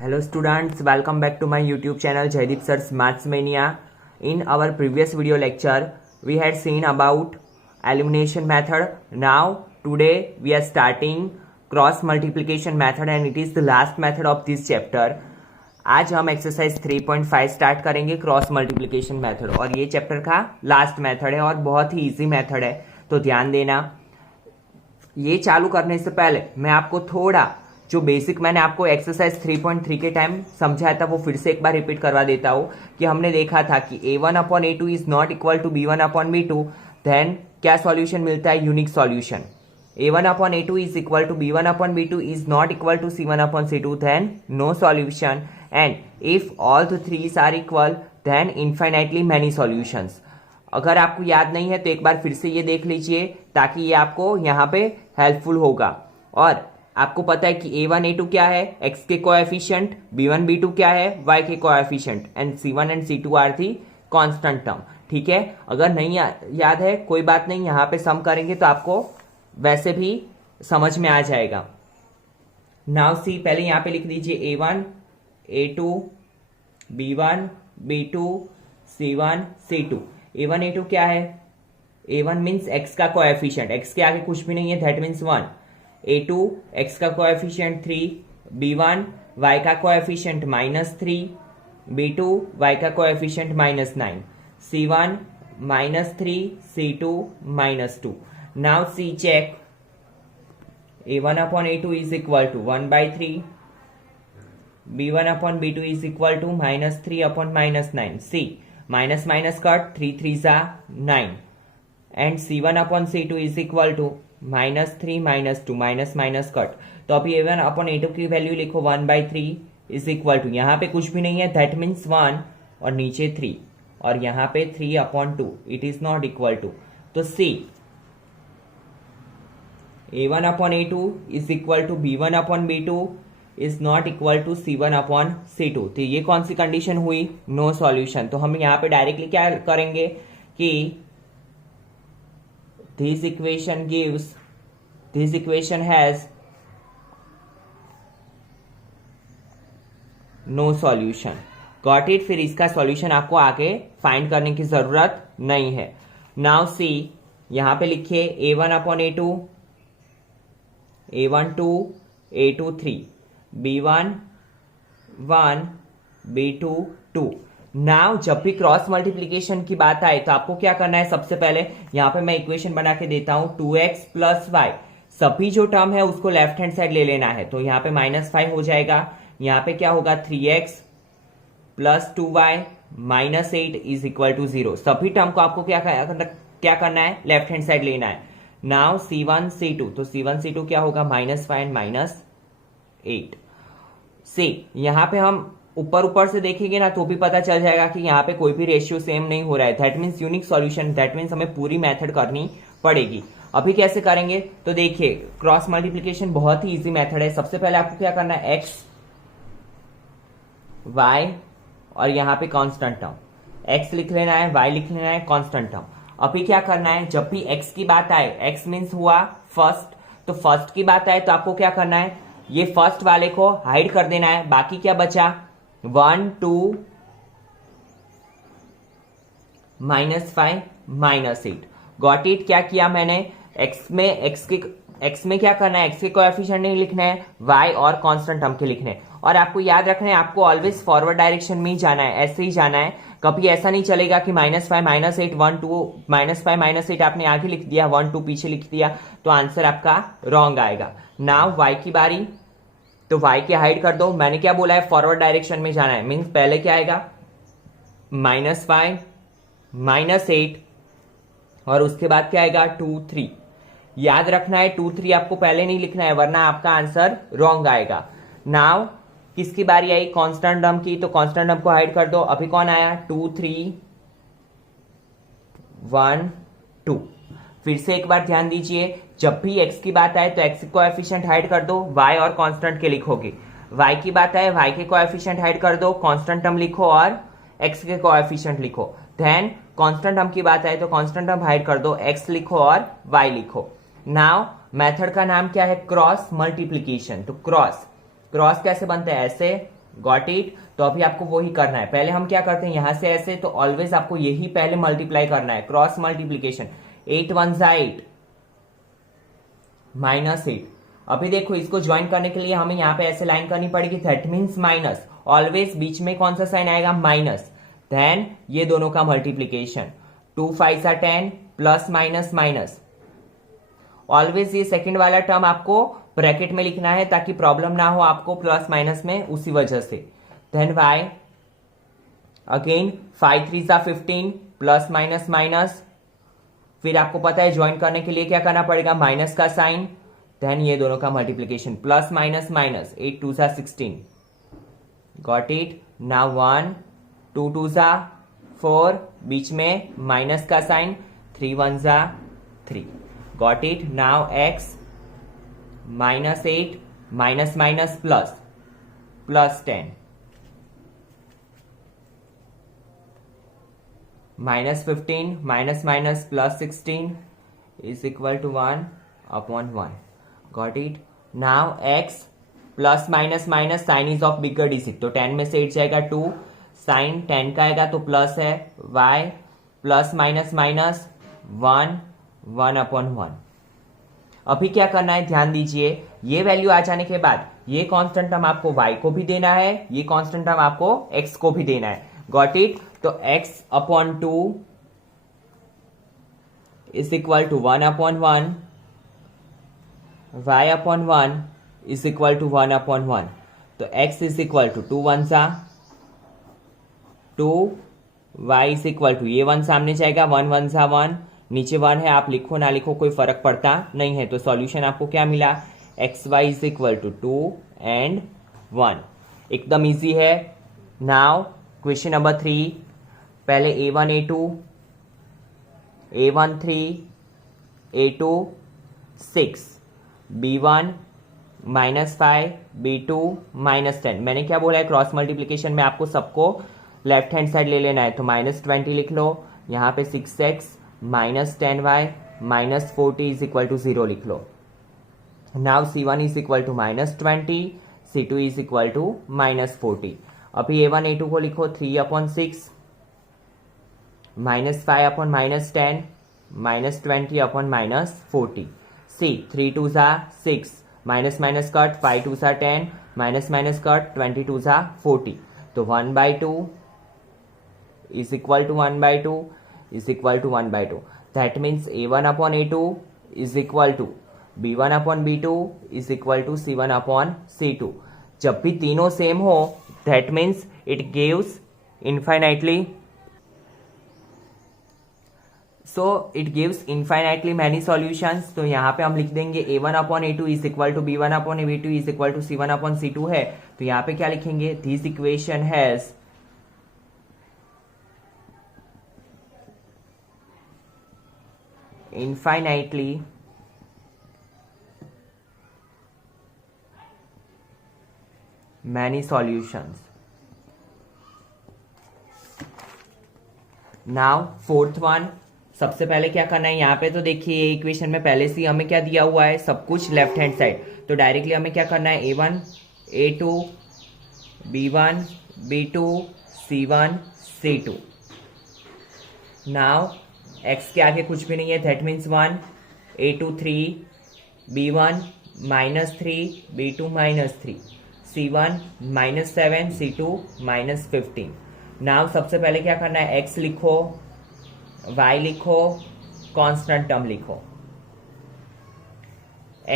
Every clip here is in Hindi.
Hello students, welcome back to my YouTube channel Jaideep Sir's Maths Mania. In our previous video lecture, we had seen about elimination method. Now today we are starting cross multiplication method and it is the last method of this chapter. आज हम एक्सरसाइज 3.5 स्टार्ट करेंगे क्रॉस मल्टीप्लिकेशन मेथड और ये चैप्टर का लास्ट मेथड है और बहुत ही इजी मेथड है, तो ध्यान देना। ये चालू करने से पहले मैं आपको थोड़ा जो बेसिक मैंने आपको एक्सरसाइज 3.3 के टाइम समझाया था वो फिर से एक बार रिपीट करवा देता हूँ कि हमने देखा था कि a1/a2 is not equal to b1/b2, देन क्या सॉल्यूशन मिलता है? Unique solution. a1/a2 is equal to b1/b2 is not equal to c1/c2, then no solution. And if all the threes are equal then infinitely many solutions. अगर आपको याद नहीं है तो एक बार फिर से ये देख लीजिए ताकि ये आपको यहाँ पे हेल्पफुल होगा। और आपको पता है कि a1 a2 क्या है? x के कोएफिशिएंट, b1 b2 क्या है? y के coefficient, and c1 and c2 are the constant term. ठीक है, अगर नहीं याद है कोई बात नहीं, यहाँ पे सम करेंगे तो आपको वैसे भी समझ में आ जाएगा। नाउ सी, पहले यहाँ पे लिख दीजिए a1 a2 b1 b2 c1 c2। a1 a2 क्या है? a1 मीन्स x का कोएफिशिएंट, x के आगे कुछ भी नहीं है, दैट मीन्स 1। a2 x का कोएफिशिएंट 3, b1 y का कोएफिशिएंट -3, b2 y का coefficient -9, c1 -3, c2 -2। Now see check, a1/a2 is equal to 1/3, b1/b2 is equal to -3/9। See minus minus cut, 3 3 9, and c1/c2 is equal to -3 -2 minus minus cut. तो अभी a1/a2 की वैल्यू लिखो 1/3 इज इक्वल टू, यहाँ पे कुछ भी नहीं है, दैट मीन्स 1 और नीचे 3 और यहाँ पे 3/2, it is not equal to. तो see a1/a2 is equal to b1/b2 is not equal to c1/c2। तो ये कौन सी कंडीशन हुई? No solution. तो हम यहाँ पे डायरेक्टली क्या करेंगे कि this equation has no solution। Got it? फिर इसका सॉल्यूशन आपको आगे फाइंड करने की जरूरत नहीं है। नाउ सी, यहां पे लिखिए a1/a2 a1 2 a2 3 b1 1 b2 2। Now जब भी क्रॉस मल्टीप्लीकेशन की बात आए तो आपको क्या करना है? सबसे पहले यहां पे मैं इक्वेशन बना के देता हूं, 2x प्लस वाई, सभी जो टर्म है उसको लेफ्ट हैंड साइड ले लेना है। तो यहां पे -5 हो जाएगा, यहां पे क्या होगा? 3x plus 2y -8 is equal to 0। सभी टर्म को आपको क्या करना है? लेफ्ट हैंड साइड लेना है। नाउ c1 c2, तो c1 c2 क्या होगा? -5 एंड -8। सी यहां पे हम ऊपर से देखेंगे ना तो भी पता चल जाएगा कि यहाँ पे कोई भी रेशियो सेम नहीं हो रहा है, that means unique solution, that means हमें पूरी मेथड करनी पड़ेगी। अभी कैसे करेंगे? तो देखिए, क्रॉस मल्टीप्लिकेशन बहुत ही इजी मेथड है। सबसे पहले आपको क्या करना है? x y और यहाँ पे कांस्टेंट टर्म, x लिख लेना है, y लिख लेना है, कांस्टेंट टर्म। अभी क्या करना है? जब भी x की बात आए, x मीन्स हुआ फर्स्ट, तो फर्स्ट की बात आए तो आपको क्या करना है? ये फर्स्ट वाले को हाइड कर देना है। बाकी क्या बचा? 1 2 -5 -8। Got it? क्या किया मैंने? x में क्या करना है? x के कोएफिशिएंट नहीं लिखना है, y और कांस्टेंट टर्म के लिखने हैं। और आपको याद रखना है, आपको ऑलवेज फॉरवर्ड डायरेक्शन में ही जाना है, ऐसे ही जाना है। कभी ऐसा नहीं चलेगा कि -5 -8 1 2 -5 -8 आपने आगे लिख दिया, 1 2 पीछे लिख दिया, तो आंसर आपका रॉन्ग आएगा। नाउ y की बारी, तो y के हाइड कर दो। मैंने क्या बोला है? फॉरवर्ड डायरेक्शन में जाना है, मीन्स पहले क्या आएगा? -5 -8 और उसके बाद क्या आएगा? 2 3। याद रखना है 2 3 आपको पहले नहीं लिखना है वरना आपका आंसर रॉन्ग आएगा। नाउ किसकी बारी आई? कांस्टेंट टर्म की, तो कांस्टेंट टर्म को हाइड कर दो। अभी कौन आया? 2 3 1 2। फिर से एक बार ध्यान दीजिए, जब भी x की बात आए तो x के कोएफिशिएंट हाइड कर दो, y और कांस्टेंट के लिखोगे। y की बात आए, y के कोएफिशिएंट हाइड कर दो, कांस्टेंट टर्म लिखो और x के कोएफिशिएंट लिखो। देन कांस्टेंट टर्म की बात आए तो कांस्टेंट टर्म हाइड कर दो, x लिखो और y लिखो। नाउ मेथड का नाम क्या है? Cross multiplication. तो क्रॉस कैसे बनता है? ऐसे गॉट इट। तो अभी आपको वही करना है। पहले हम क्या करते हैं, यहां से ऐसे, तो ऑलवेज आपको यही पहले मल्टीप्लाई करना है, क्रॉस मल्टीप्लीकेशन। 8 1 8 -8। अभी देखो इसको ज्वाइन करने के लिए हमें यहाँ पे ऐसे लाइन करनी पड़ेगी, दैट मीन्स माइनस, ऑलवेज बीच में कौन सा साइन आएगा, माइनस। देन ये दोनों का multiplication, 2 5 10 plus minus minus. Always ये सेकंड वाला टर्म आपको ब्रैकेट में लिखना है ताकि प्रॉब्लम ना हो आपको प्लस माइनस में, उसी वजह से। Then y again 5 3 15 plus minus minus. फिर आपको पता है ज्वाइन करने के लिए क्या करना पड़ेगा, माइनस का साइन। देन ये दोनों का multiplication, plus minus minus, 8 2 16। Got it. Now 1 2 2 4, बीच में माइनस का sign, 3 1 3। Got it. Now x -8 minus minus plus, plus 10 -15 minus minus plus 16 is equal to 1/1। Got it. Now x plus minus minus, sign is of bigger digit, तो 10 में से 8 जाएगा 2, साइन 10 का आएगा तो प्लस है, y प्लस माइनस माइनस 1/1। अभी क्या करना है, ध्यान दीजिए, ये वैल्यू आ जाने के बाद ये कांस्टेंट टर्म आपको y को भी देना है, ये कांस्टेंट टर्म आपको x को भी देना है। Got it. तो x/2 is equal to 1/1, y/1 is equal to 1/1। तो x is equal to 2 1 2, y is equal to, ये 1 सामने जाएगा, 1 1 1, नीचे 1 है, आप लिखो ना लिखो कोई फर्क पड़ता नहीं है। तो सॉल्यूशन आपको क्या मिला, xy is equal to 2 and 1। एकदम इजी है। नाउ क्वेश्चन नंबर 3, पहले a1 a2 a1 3 a2 6 b1 -5 b2 -10। मैंने क्या बोला है, क्रॉस मल्टीप्लीकेशन में आपको सबको लेफ्ट हैंड साइड ले लेना है, तो -20 लिख लो, यहाँ पे 6x -10y -40 is equal to 0 लिख लो। Now c1 is equal to -20, c2 is equal to -40। अभी a1 a2 को लिखो, 3/6 -5/-10 -20/-40। c 3 2 6, minus minus cut, 5 2 10, minus minus cut, 22 40। तो 1/2 is equal to 1/2 is equal to 1/2। That means a1/a2 is equal to b1/b2 is equal to c1/c2। जब भी तीनों सेम हो, that means it gives infinitely, so it gives infinitely many solutions. तो यहाँ पे हम लिख देंगे a1/a2 is equal to b1/b2 is equal to c1/c2 है। तो यहाँ पे क्या लिखेंगे, this equation has infinitely many solutions। Now fourth one, सबसे पहले क्या करना है, यहाँ पे तो देखिए ये इक्वेशन में पहले से हमें क्या दिया हुआ है, सब कुछ लेफ्ट हैंड साइड। तो डायरेक्टली हमें क्या करना है, a1 a2 b1 b2 c1 c2। Now x के आगे कुछ भी नहीं है, that means 1 a2 3 b1 -3 b2 -3 c1 -7 c2 -15। Now सबसे पहले क्या करना है, x लिखो, y लिखो, कांस्टेंट टर्म लिखो।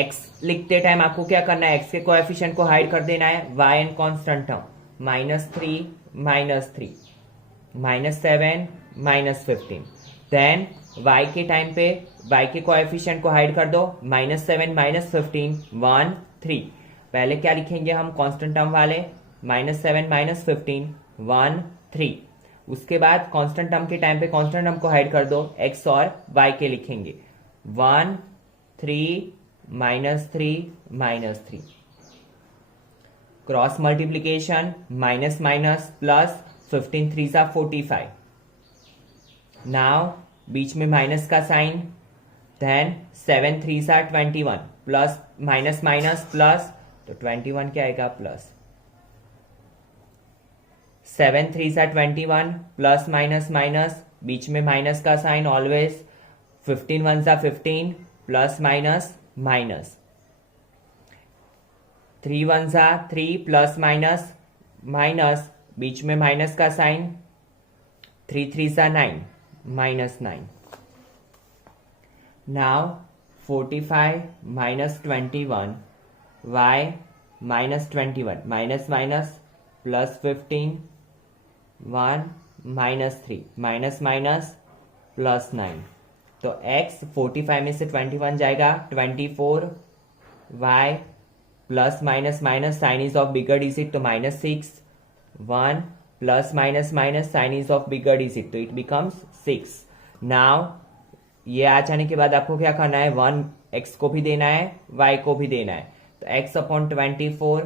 x लिखते टाइम आपको क्या करना है, x के कोएफिशिएंट को हाइड कर देना है, y and constant term, -3 -3 -7 -15। Then y के टाइम पे y के कोएफिशिएंट को हाइड कर दो, -7 -15 1 3। पहले क्या लिखेंगे हम, कांस्टेंट टर्म वाले, -7 -15 1 3। उसके बाद कांस्टेंट टर्म के टाइम पे कांस्टेंट टर्म को हाइड कर दो, x और y के लिखेंगे, 1 3 -3 -3। Cross multiplication, minus minus plus, 15 3 45। Now बीच में माइनस का sign, then 7 3 21 plus minus minus plus, तो 21 क्या आएगा, प्लस। 7 3 सा 21 प्लस माइनस माइनस, बीच में माइनस का साइन ऑलवेज, 15 1 सा 15 प्लस माइनस माइनस, 3 1 सा 3 प्लस माइनस माइनस, बीच में माइनस का साइन, 3 3 सा 9 minus 9. Now 45 minus 21 y minus 21 minus minus plus 15 1 minus 3 minus minus plus 9. तो x 45 में से 21 जाएगा 24 y plus minus minus sign is of bigger digit तो minus 6 1 plus minus minus sign is of bigger digit तो इट बिकम्स 6. नाउ ये आ जाने के बाद आपको क्या करना है, 1 x को भी देना है y को भी देना है. तो x upon 24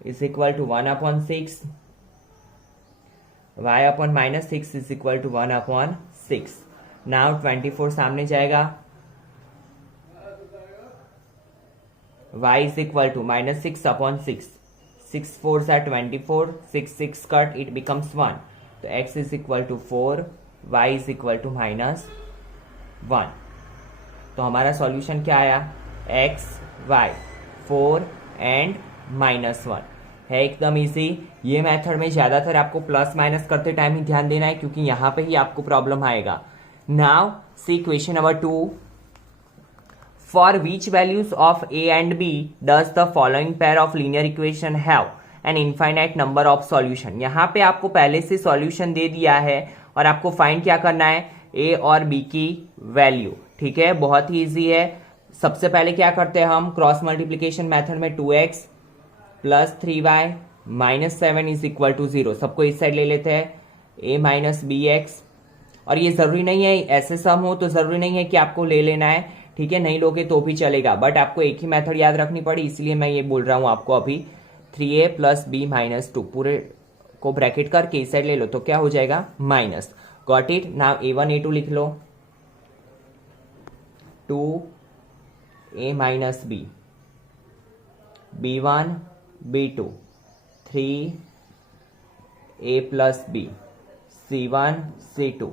is equal to 1 upon 6, y upon minus 6 is equal to 1 upon 6. Now 24 सामने जाएगा, y is equal to minus 6 upon 6, 6 4 सा 24, 6 6 कट, इट बिकम्स 1. तो x is equal to 4, y is equal to minus 1. तो हमारा सॉल्यूशन क्या आया, x y 4 एंड माइनस 1 है. एकदम इजी. ये मेथड में ज्यादातर आपको प्लस माइनस करते टाइम ही ध्यान देना है क्योंकि यहां पे ही आपको प्रॉब्लम आएगा. Now see question number 2. For which values of a and b does the following pair of linear equation have an infinite number of solution. यहां पे आपको पहले से सॉल्यूशन दे दिया है और आपको फाइंड क्या करना है, a और b की वैल्यू. ठीक है, बहुत ही इजी है. सबसे पहले क्या करते हैं हम, क्रॉस मल्टीप्लीकेशन मेथड में 2x plus 3y minus 7 is equal to 0. सबको इस साइड ले लेते हैं, a माइनस बी एक्स. और ये जरूरी नहीं है, ऐसे सम हो तो जरूरी नहीं है कि आपको ले लेना है. ठीक है, नहीं लोगे तो भी चलेगा, बट आपको एक ही मेथड याद रखनी पड़ी, इसलिए मैं ये बोल रहा हूं आपको अभी. 3a प्लस बी माइनस 2 पूरे को ब्रैकेट करके इस साइड ले लो तो क्या हो जाएगा, minus. Got it. Now a1 a2 लिख लो, 2a minus b, b1 b2, 3a plus b, c1 c2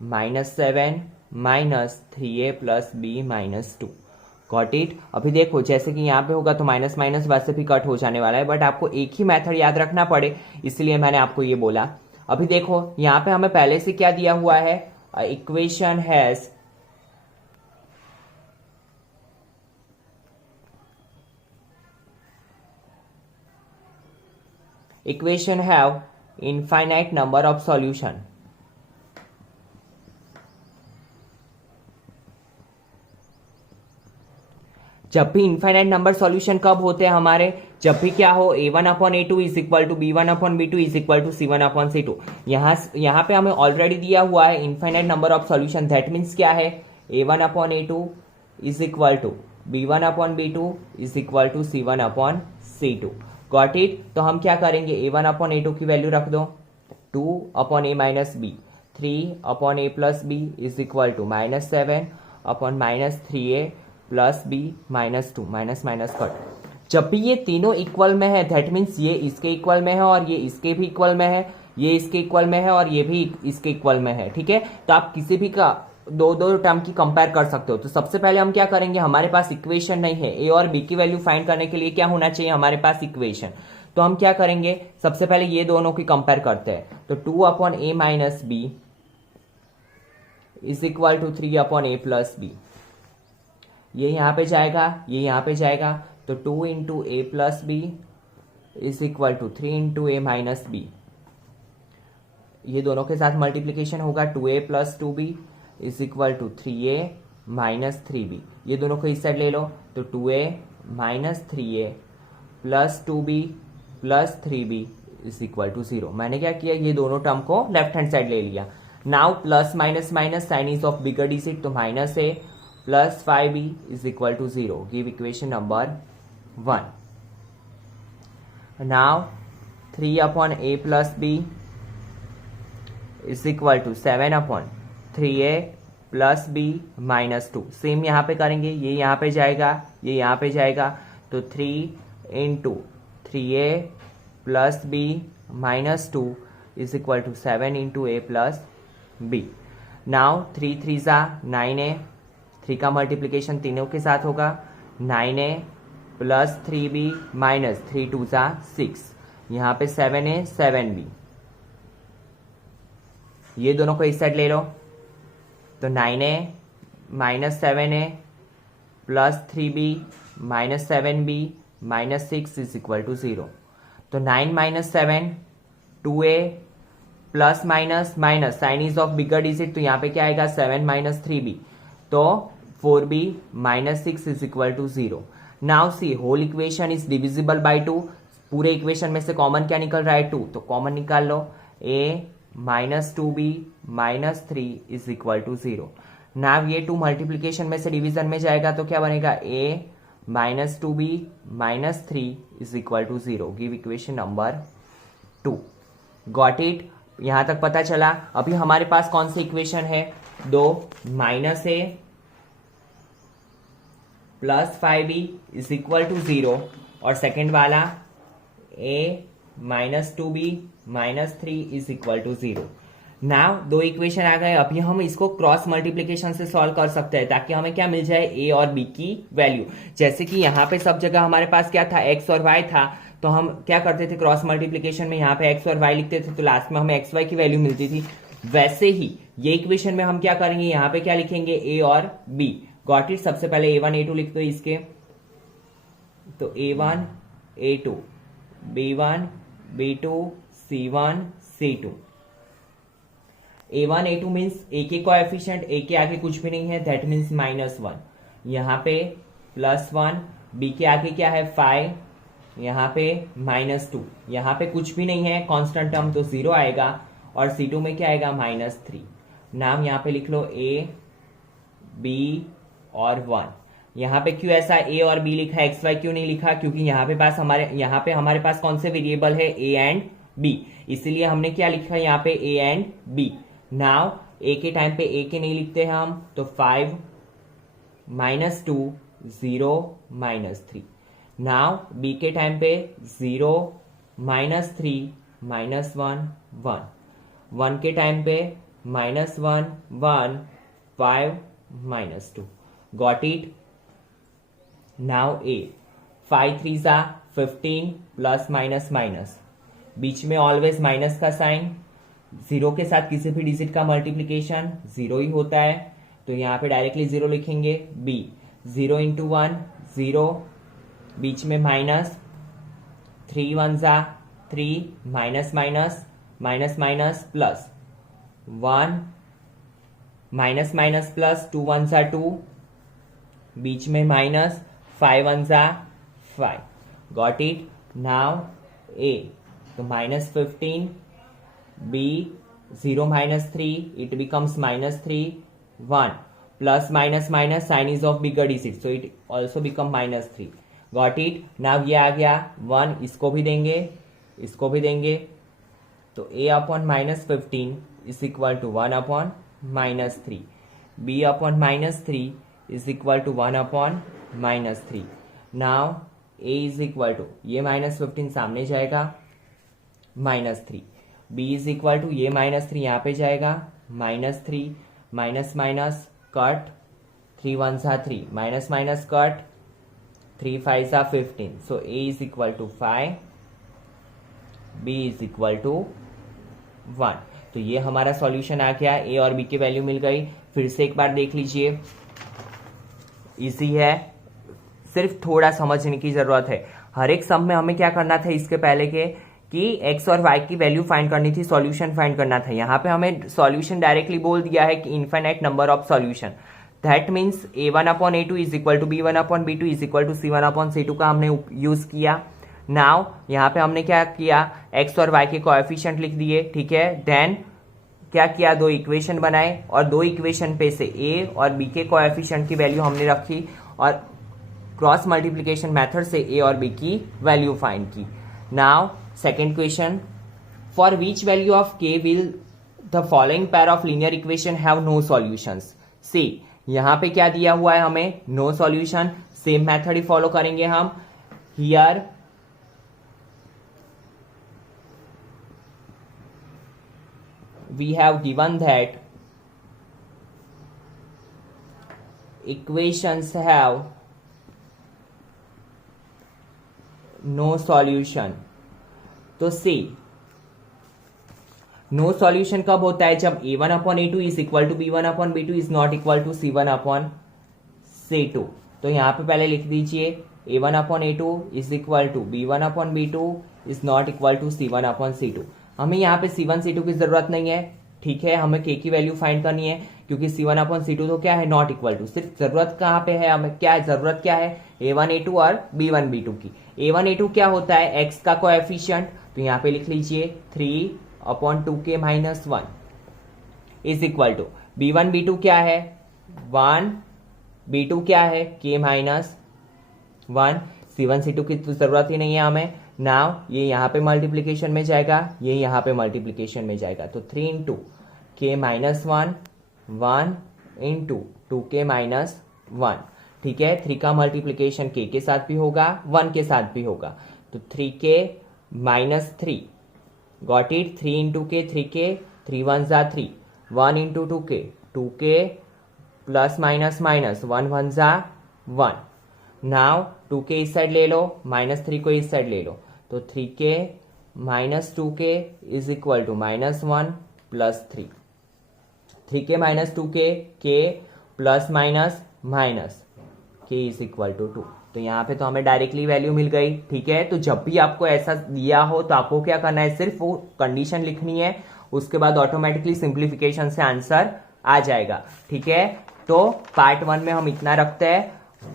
minus 7 minus 3a plus b minus 2. Got it. अभी देखो जैसे कि यहाँ पे होगा तो माइनस माइनस वैसे भी कट हो जाने वाला है, बट आपको एक ही मेथड याद रखना पड़े इसलिए मैंने आपको ये बोला. अभी देखो यहाँ पे हमें पहले से क्या दिया हुआ है, equation has equation have infinite number of solution. जब भी इनफाइनाइट नंबर सॉल्यूशन कब होते हैं हमारे, जब भी क्या हो, a1 upon a2 is equal to b1 upon b2 is equal to c1 upon c2. यहाँ पे हमें ऑलरेडी दिया हुआ है infinite number of solution. That means क्या है, a1 upon a2 is equal to b1 upon b2 is equal to c1 upon c2. Got it. तो हम क्या करेंगे, a1 अपॉन a2 की वैल्यू रख दो, 2 upon a minus b, 3 upon a plus b is equal to minus 7 upon minus 3a plus b minus 2, minus minus cut. जब भी ये तीनों इक्वल में है दैट मीन्स ये इसके इक्वल में है और ये इसके भी इक्वल में है, ये इसके इक्वल में है और ये भी इसके इक्वल में है. ठीक है, तो आप किसी भी का दो टर्म की कंपेयर कर सकते हो. तो सबसे पहले हम क्या करेंगे, हमारे पास इक्वेशन नहीं है, a और b की वैल्यू फाइंड करने के लिए क्या होना चाहिए, हमारे पास इक्वेशन. तो हम क्या करेंगे, सबसे पहले ये दोनों की कंपेयर करते हैं. तो 2 upon a minus b is equal to 3 upon a plus b. ये यहां पे जाएगा, ये यहां पे जाएगा, तो 2 into a plus b is equal to 3 into a minus b. ये दोनों के साथ मल्टीप्लीकेशन होगा, 2a plus 2b is equal to 3a minus 3b. ये दोनों को इस साइड ले लो, तो 2a minus 3a plus 2b plus 3b is equal to 0. मैंने क्या किया, ये दोनों टर्म को लेफ्ट हैंड साइड ले लिया. Now plus minus minus sign is of bigger digit तो minus a plus 5b is equal to 0. Give equation number 1. Now 3 upon a plus b is equal to 7 upon 3a plus b minus 2. Same यहाँ पे करेंगे, ये यहाँ पे जाएगा, ये यहाँ पे जाएगा, तो 3 into 3a plus b minus 2 is equal to 7 into a plus b. Now 3 3 ज़ा 9a, 3 का मल्टीप्लीकेशन तीनों के साथ होगा 9a प्लस 3b माइनस 3 2 ज़ा 6, यहाँ पे 7a 7b, ये दोनों को इस साइड ले लो तो 9a minus 7a plus 3b minus 7b minus 6 is equal to 0। तो 9 minus 7 2a plus minus minus sign is of bigger digit, तो यहाँ पे क्या आएगा 7 माइनस 3b, तो 4b minus 6 is equal to 0। Now see whole equation is divisible by 2, पूरे इक्वेशन में से कॉमन क्या निकल रहा है 2, तो कॉमन निकाल लो a minus 2b minus 3 is equal to 0। Now ये 2 मल्टीप्लीकेशन में से डिवीजन में जाएगा तो क्या बनेगा a minus 2b minus 3 is equal to 0। Give equation number 2। Got it, यहां तक पता चला। अभी हमारे पास कौन सी इक्वेशन है, 2 minus a plus 5b is equal to 0 और सेकेंड वाला a minus 2b minus 3 is equal to 0। Now 2 equation आ गए, अभी हम इसको क्रॉस मल्टीप्लीकेशन से सॉल्व कर सकते हैं ताकि हमें क्या मिल जाए a और b की वैल्यू। जैसे कि यहाँ पे सब जगह हमारे पास क्या था x और y था, तो हम क्या करते थे क्रॉस मल्टीप्लीकेशन में यहाँ पे x और y लिखते थे तो लास्ट में हमें xy की वैल्यू मिलती थी। वैसे ही ये इक्वेशन में हम क्या करेंगे, यहाँ पे क्या लिखेंगे a और b। गॉट इट, सबसे पहले a1 a2 लिख दो इसके, तो a1 a2 b1 b2 c1 c2। a1 a2 means a के कोएफिशिएंट, a के आगे कुछ भी नहीं है, दैट मीन्स -1, यहाँ पे +1, b के आगे क्या है 5, यहाँ पे -2, यहाँ पे कुछ भी नहीं है कांस्टेंट टर्म तो 0 आएगा और c2 में क्या आएगा -3। नाम यहाँ पे लिख लो a b और 1। यहाँ पे क्यों ऐसा a और b लिखा है, xy क्यों नहीं लिखा, क्योंकि यहाँ पे हमारे पास कौन से वेरिएबल है a एंड b, इसीलिए हमने क्या लिखा है यहाँ पे a and b। Now a के टाइम पे a के नहीं लिखते हैं हम, तो 5 -2 0 -3। नाउ b के टाइम पे 0 -3 -1 1, 1 के टाइम पे -1 1 5 -2। Got it. नाउ a 5 3 ज़ा 15 प्लस माइनस माइनस, बीच में ऑलवेज माइनस का साइन, 0 के साथ किसी भी डिजिट का मल्टीप्लीकेशन 0 ही होता है, तो यहाँ पे डायरेक्टली 0 लिखेंगे। b 0 इंटू 1 0, बीच में माइनस, 3 1 ज़ा 3 minus minus minus minus plus 1 minus minus plus 2 1 ज़ा 2, बीच में माइनस, 5 1 ज़ा 5। Got it. नाउ a तो -15, b 0 -3 it becomes -3, 1 plus minus minus sign is of bigger digit so it also become -3। Got it. Now ये आ गया 1, इसको भी देंगे इसको भी देंगे, तो a upon -15 is equal to 1 upon -3, b upon -3 is equal to 1 upon -3। Now a is equal to ये -15 सामने जाएगा -3, b इज इक्वल टू ये -3 यहाँ पे जाएगा -3 माइनस माइनस कट, 3 1 ज़ा 3 माइनस माइनस कट, 3 5 ज़ा 15, so a is equal to 5, b is equal to 1। तो ये हमारा सॉल्यूशन आ गया, a और b की वैल्यू मिल गई। फिर से एक बार देख लीजिए, इजी है, सिर्फ थोड़ा समझने की जरूरत है। हर एक सम में हमें क्या करना था इसके पहले के कि x और y की वैल्यू फाइंड करनी थी, सॉल्यूशन फाइंड करना था। यहाँ पे हमें सॉल्यूशन डायरेक्टली बोल दिया है कि infinite number of solution, that means a1 upon a2 is equal to b1 upon b2 is equal to c1 upon c2 का हमने यूज किया। नाउ यहाँ पे हमने क्या किया, x और y के कोएफिशिएंट लिख दिए, ठीक है। देन क्या किया, 2 इक्वेशन बनाए और 2 इक्वेशन पे से a और b के कोएफिशिएंट की वैल्यू हमने रखी और क्रॉस मल्टीप्लीकेशन मेथड से a और b की वैल्यू फाइंड की। Now second question, for which value of k will the following pair of linear equation have no solutions. See यहाँ पे क्या दिया हुआ है हमें, नो सॉल्यूशन। सेम मेथड ही फॉलो करेंगे हम। Here we have given that equations have no solution. तो सी नो सॉल्यूशन कब होता है? जब a1 upon a2 is equal to b1 upon b2 is not equal to c1 upon c2. तो यहां पे पहले लिख दीजिए a1 upon a2 is equal to b1 upon b2 is not equal to c1 upon c2. हमें यहाँ पे c1 c2 की जरूरत नहीं है, ठीक है. हमें k की वैल्यू फाइंड करनी है क्योंकि c1 अपॉन c2 तो क्या है? Not equal to. सिर्फ जरूरत कहाँ पे है? हमें क्या जरूरत क्या है? a1 a2 और b1 b2 की. a1 a2 क्या होता है? x का कोएफिशिएंट. तो यहाँ पे लिख लीजिए 3 upon 2k minus 1 is equal to b1 b2 क्या है? 1. b2 क्या है? k minus 1. c1 c2 की तो जरूरत ही नहीं है हमें. नाउ ये यहाँ पे मल्टीप्लीकेशन में जाएगा, ये यहाँ पे मल्टीप्लीकेशन में जाएगा. तो 3 into k minus 1 1 into 2k minus 1. ठीक है. 3 का मल्टीप्लीकेशन k के साथ भी होगा, 1 के साथ भी होगा. तो 3k minus 3 got it. 3 into k 3k 3 1 जा 3 1 into 2k plus minus minus 1 1 जा 1. नाउ 2k इस साइड ले लो, माइनस 3 को इस साइड ले लो. तो 3k minus 2k is equal to minus 1 plus 3. 3k minus 2k k plus minus minus k is equal to 2. तो यहाँ पे तो हमें डायरेक्टली वैल्यू मिल गई. ठीक है. तो जब भी आपको ऐसा दिया हो तो आपको क्या करना है? सिर्फ वो कंडीशन लिखनी है, उसके बाद ऑटोमेटिकली सिंप्लीफिकेशन से आंसर आ जाएगा. ठीक है. तो पार्ट 1 में हम इतना रखते हैं.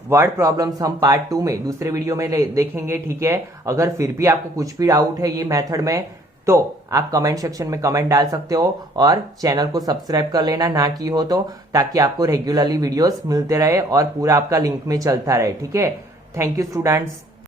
वर्ड प्रॉब्लम्स हम पार्ट 2 में दूसरे वीडियो में देखेंगे. ठीक है. अगर फिर भी आपको कुछ भी डाउट है ये मेथड में तो आप कमेंट सेक्शन में कमेंट डाल सकते हो और चैनल को सब्सक्राइब कर लेना ना की हो तो, ताकि आपको रेगुलरली वीडियोस मिलते रहे और पूरा आपका लिंक में चलता रहे. ठीक है. Thank you students.